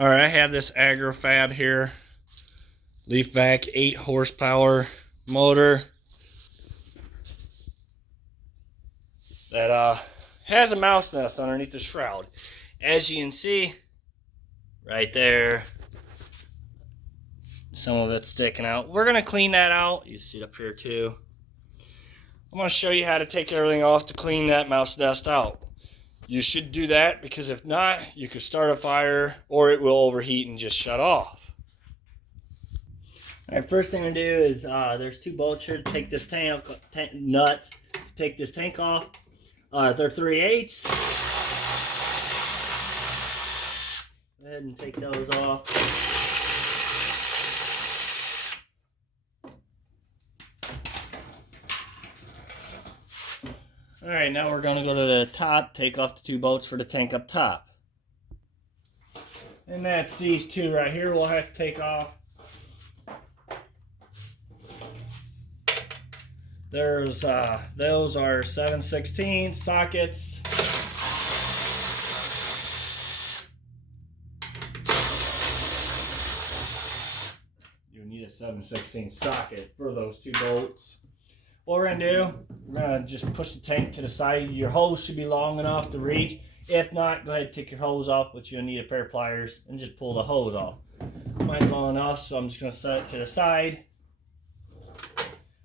All right, I have this agri-fab here, leaf vac, 8 horsepower motor that has a mouse nest underneath the shroud. As you can see, right there, some of it's sticking out. We're gonna clean that out. You see it up here too. I'm gonna show you how to take everything off to clean that mouse nest out. You should do that because if not, you could start a fire or it will overheat and just shut off. All right, first thing to do is there's 2 bolts here to take this tank nuts. Take this tank off. They're 3/8. Go ahead and take those off. All right, now we're going to go to the top, take off the 2 bolts for the tank up top. And that's these 2 right here we'll have to take off. Those are 7/16 sockets. You need a 7/16 socket for those 2 bolts. What we're going to do, we're going to just push the tank to the side. Your hose should be long enough to reach. If not, go ahead and take your hose off, but you'll need a pair of pliers, and just pull the hose off. Mine's long enough, so I'm just going to set it to the side.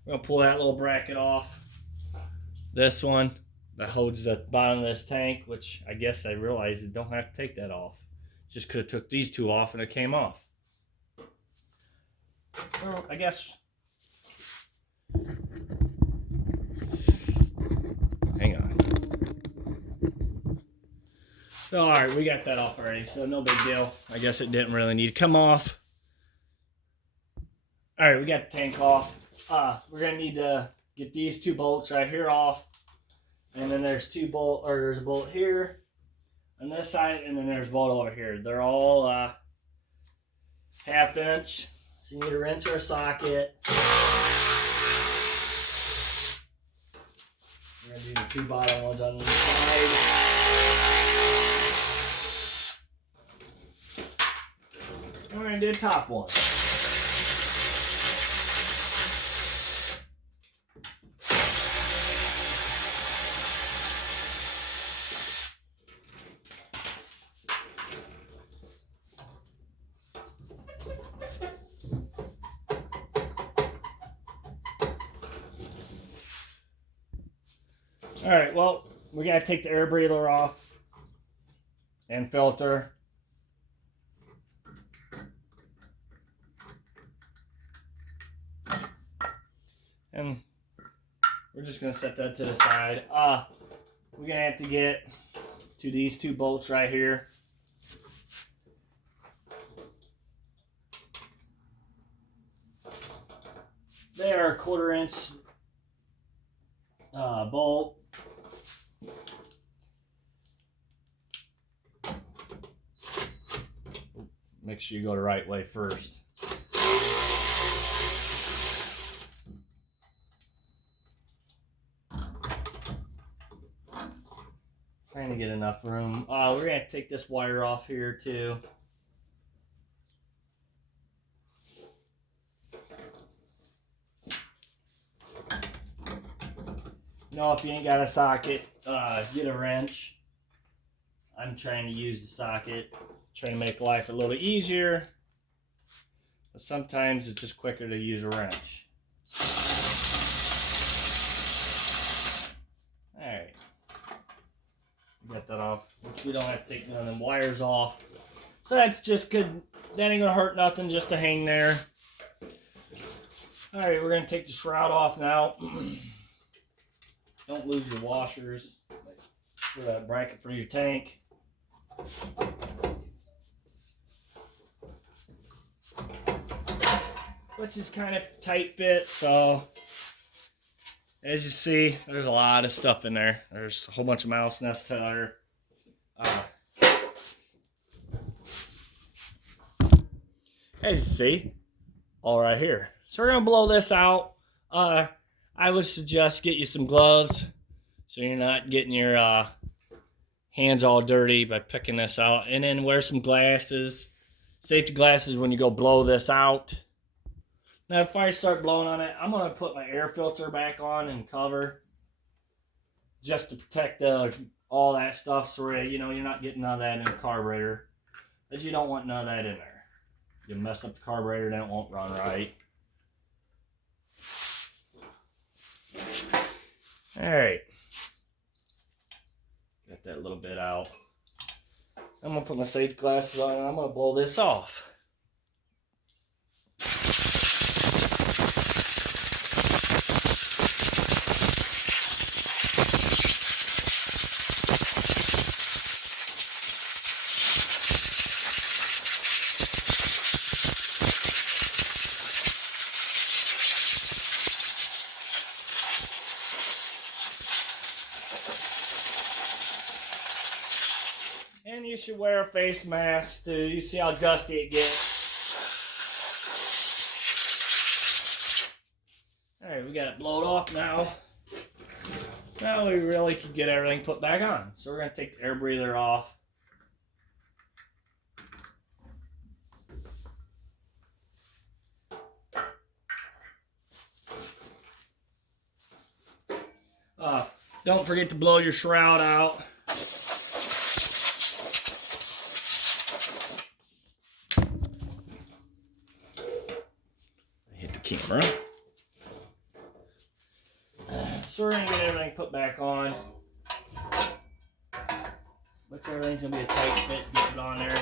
We're going to pull that little bracket off. This one that holds the bottom of this tank, which I guess I realized I don't have to take that off. Just could have took these 2 off and it came off. Well, I guess... Hang on. So, alright, we got that off already, so no big deal. I guess it didn't really need to come off. Alright, we got the tank off. We're going to need to get these 2 bolts right here off. And then there's there's a bolt here on this side, and then there's a bolt over here. They're all 1/2 inch. So you need a wrench or a socket. We're going to do the 2 bottom ones on the side. And we're going to do the top one. All right, well, we got to take the air breather off and filter. And we're just going to set that to the side. We're going to have to get to these 2 bolts right here. They are a 1/4 inch bolt. Make sure you go the right way first. Trying to get enough room. We're going to take this wire off here too. You know, if you ain't got a socket, get a wrench. I'm trying to use the socket. Trying to make life a little easier. But sometimes it's just quicker to use a wrench. Alright. Get that off. Which we don't have to take none of them wires off. So that's just good. That ain't gonna hurt nothing just to hang there. Alright, we're gonna take the shroud off now. Don't lose your washers for that bracket for your tank. Which is kind of tight fit, so as you see, there's a lot of stuff in there. There's a whole bunch of mouse nest there. As you see, all right here. So we're gonna blow this out. I would suggest get you some gloves so you're not getting your hands all dirty by picking this out, and then wear some glasses Safety glasses when you go blow this out. Now if I start blowing on it, I'm going to put my air filter back on and cover, just to protect all that stuff, so you know you're not getting none of that in the carburetor, because you don't want none of that in there. You mess up the carburetor, then it won't run right. Alright, got that little bit out. I'm going to put my safety glasses on and I'm going to blow this off. And you should wear a face mask too. You see how dusty it gets. Alright, we got it blowed off now. Now we really can get everything put back on. So we're going to take the air breather off. Don't forget to blow your shroud out. Hit the camera. So we're going to get everything put back on. Looks like everything's going to be a tight fit to get it on there.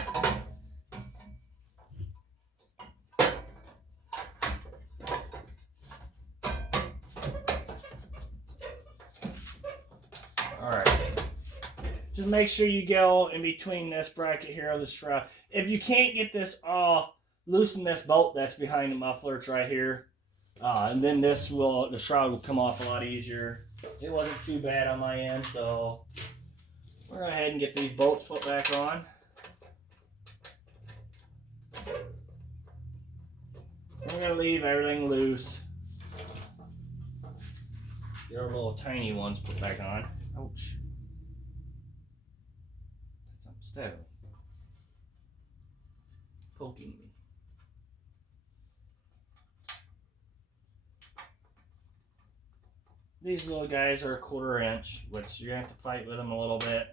Just make sure you go in between this bracket here of the shroud. If you can't get this off, loosen this bolt that's behind the muffler. It's right here. And then the shroud will come off a lot easier. It wasn't too bad on my end, so we're going to go ahead and get these bolts put back on. We're going to leave everything loose. Get our little tiny ones put back on. Ouch. Instead of poking me. These little guys are 1/4 inch, which you're going to have to fight with them a little bit.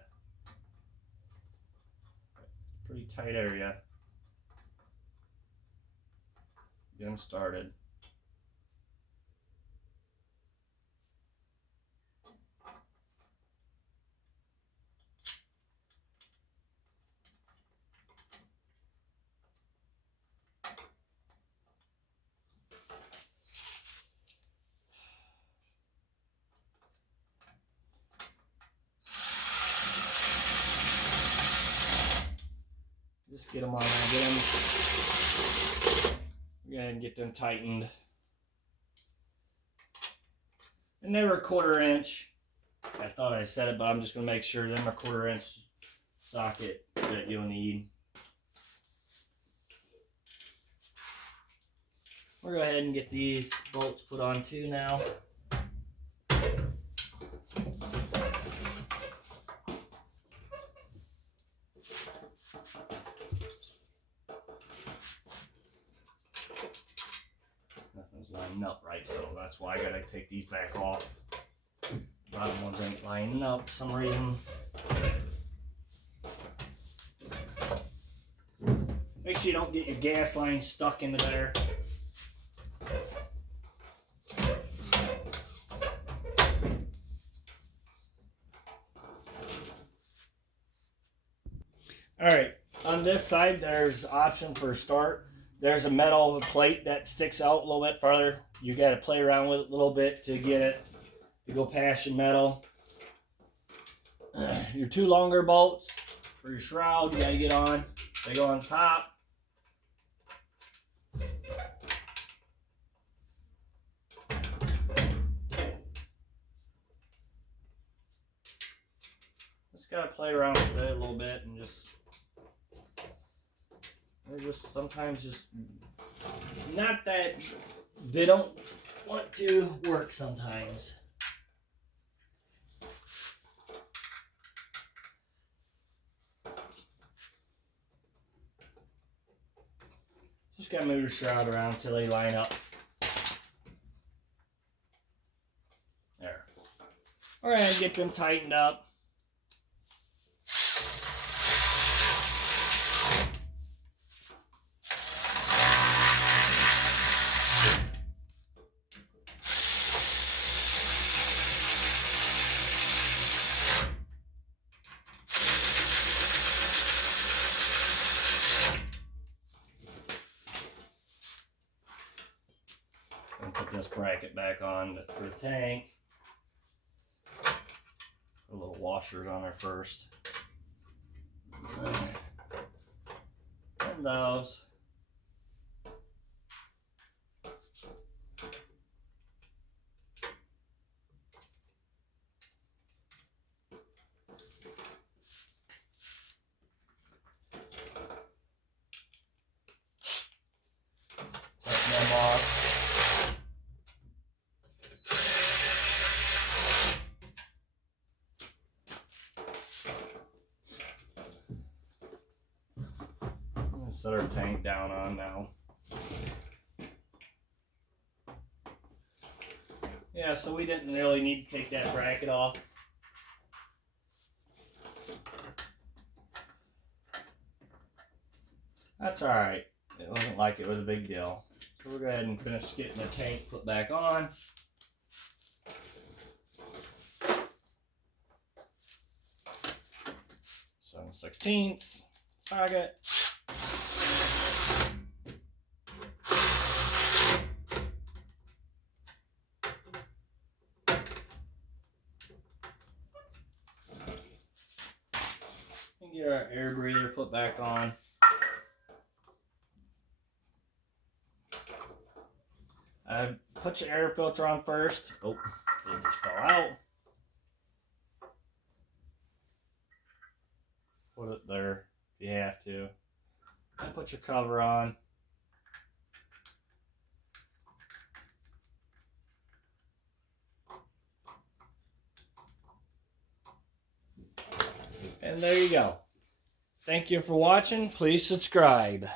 Pretty tight area. Get them started. Just get them on there, go ahead and get them tightened. And they were 1/4 inch. I thought I said it, but I'm just going to make sure them are 1/4 inch socket that you'll need. We'll go ahead and get these bolts put on too now. Nothing's lining up right, so that's why I gotta take these back off. Bottom ones ain't lining up for some reason. Make sure you don't get your gas line stuck into there. Alright, on this side there's option for start. There's a metal plate that sticks out a little bit farther. You got to play around with it a little bit to get it to go past your metal. Your 2 longer bolts for your shroud, you got to get on. They go on top. Just got to play around with it a little bit and they're just sometimes just not that they don't want to work sometimes. just gotta move the shroud around until they line up. There. All right, get them tightened up. And put this bracket back on for the tank. Put a little washers on there first. And those. Tighten them off. Set our tank down on now. Yeah, so we didn't really need to take that bracket off. That's alright. It wasn't like it was a big deal. So we'll go ahead and finish getting the tank put back on. So 7/16 socket. Get our air breather put back on. Put your air filter on first. Oh, it just fell out. Put it there if you have to. And put your cover on. And there you go. Thank you for watching. Please subscribe.